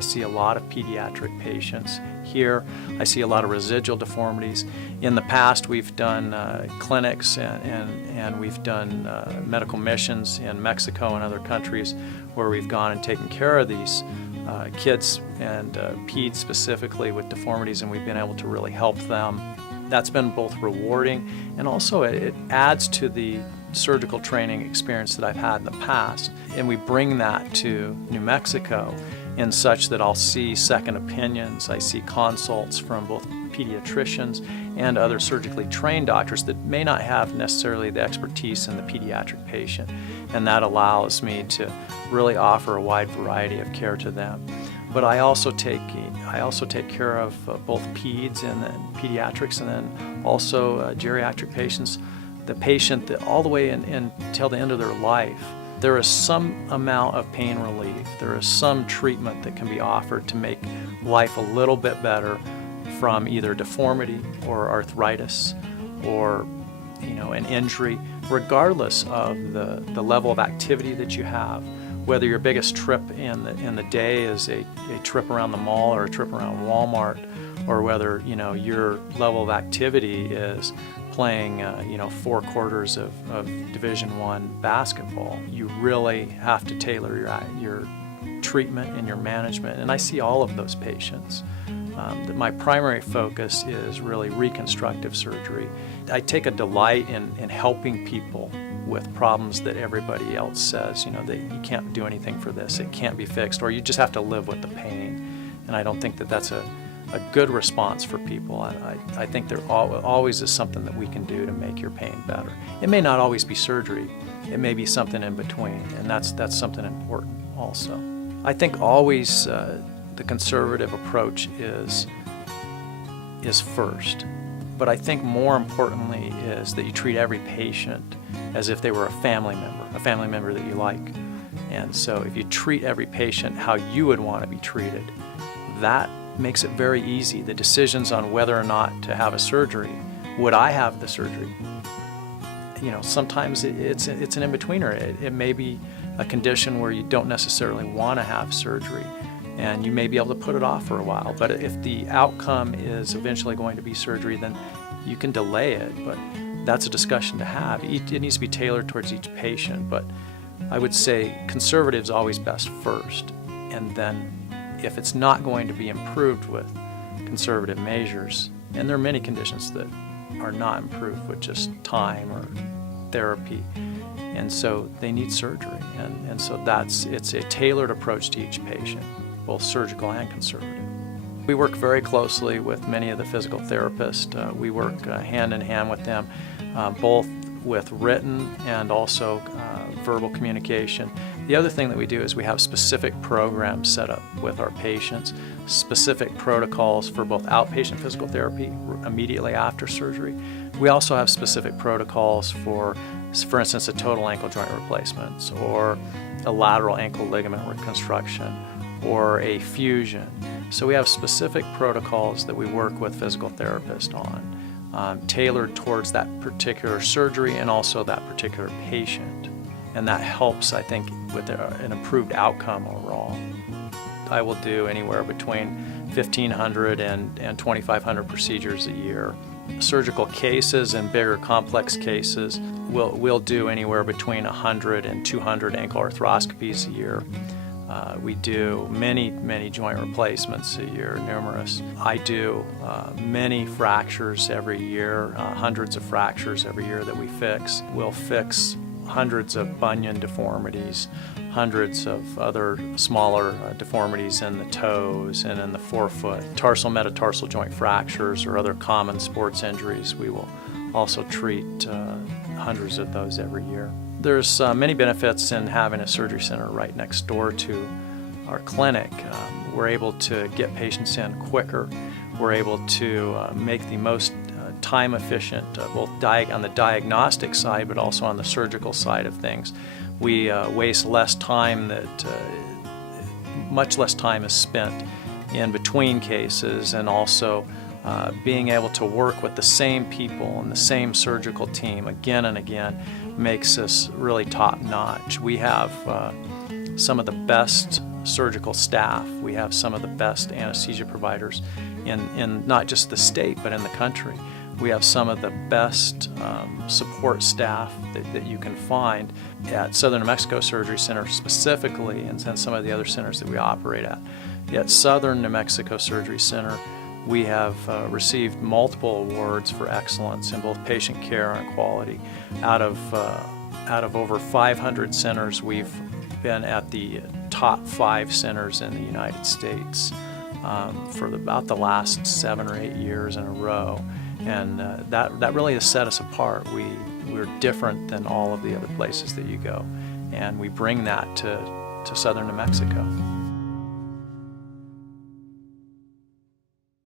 I see a lot of pediatric patients here. I see a lot of residual deformities. In the past, we've done clinics and we've done medical missions in Mexico and other countries where we've gone and taken care of these kids and peds specifically with deformities, and we've been able to really help them. That's been both rewarding, and also it adds to the surgical training experience that I've had in the past. And we bring that to New Mexico in such that I'll see second opinions. I see consults from both pediatricians and other surgically trained doctors that may not have necessarily the expertise in the pediatric patient. And that allows me to really offer a wide variety of care to them. But I also take care of both peds and then pediatrics, and then also geriatric patients. The patient that all the way until the end of their life, there is some amount of pain relief. There is some treatment that can be offered to make life a little bit better from either deformity or arthritis or an injury, regardless of the level of activity that you have. Whether your biggest trip in the day is a trip around the mall or a trip around Walmart, or whether your level of activity is playing 4 quarters of Division I basketball, you really have to tailor your treatment and your management. And I see all of those patients. My primary focus is really reconstructive surgery. I take a delight in helping people with problems that everybody else says, that you can't do anything for this, it can't be fixed, or you just have to live with the pain. And I don't think that that's a good response for people. I think there always is something that we can do to make your pain better. It may not always be surgery, it may be something in between, and that's something important also. I think always the conservative approach is first, but I think more importantly is that you treat every patient as if they were a family member that you like. And so if you treat every patient how you would want to be treated, that makes it very easy. The decisions on whether or not to have a surgery, would I have the surgery? Sometimes it's an in-betweener. It may be a condition where you don't necessarily want to have surgery, and you may be able to put it off for a while. But if the outcome is eventually going to be surgery, then you can delay it, but that's a discussion to have. It needs to be tailored towards each patient, but I would say conservative is always best first, and then if it's not going to be improved with conservative measures, and there are many conditions that are not improved with just time or therapy, and so they need surgery, and so it's a tailored approach to each patient, both surgical and conservative. We work very closely with many of the physical therapists. We work hand in hand with them, both with written and also verbal communication. The other thing that we do is we have specific programs set up with our patients, specific protocols for both outpatient physical therapy immediately after surgery. We also have specific protocols for instance, a total ankle joint replacements, or a lateral ankle ligament reconstruction, or a fusion. So we have specific protocols that we work with physical therapists on, tailored towards that particular surgery and also that particular patient. And that helps, I think, with an improved outcome overall. I will do anywhere between 1,500 and 2,500 procedures a year. Surgical cases and bigger complex cases, we'll do anywhere between 100 and 200 ankle arthroscopies a year. We do many joint replacements a year, numerous. I do many fractures every year, hundreds of fractures every year that we fix. We'll fix hundreds of bunion deformities, hundreds of other smaller deformities in the toes and in the forefoot, tarsal metatarsal joint fractures or other common sports injuries. We will also treat hundreds of those every year. There's many benefits in having a surgery center right next door to our clinic. We're able to get patients in quicker. We're able to make the most time efficient, both on the diagnostic side, but also on the surgical side of things. We waste less time much less time is spent in between cases, and also being able to work with the same people and the same surgical team again and again makes us really top-notch. We have some of the best surgical staff. We have some of the best anesthesia providers in not just the state, but in the country. We have some of the best support staff that you can find at Southern New Mexico Surgery Center specifically, and some of the other centers that we operate at. At Southern New Mexico Surgery Center, we have received multiple awards for excellence in both patient care and quality. Out of over 500 centers, we've been at the top 5 centers in the United States for about the last 7 or 8 years in a row. And that really has set us apart. We're different than all of the other places that you go, and we bring that to Southern New Mexico.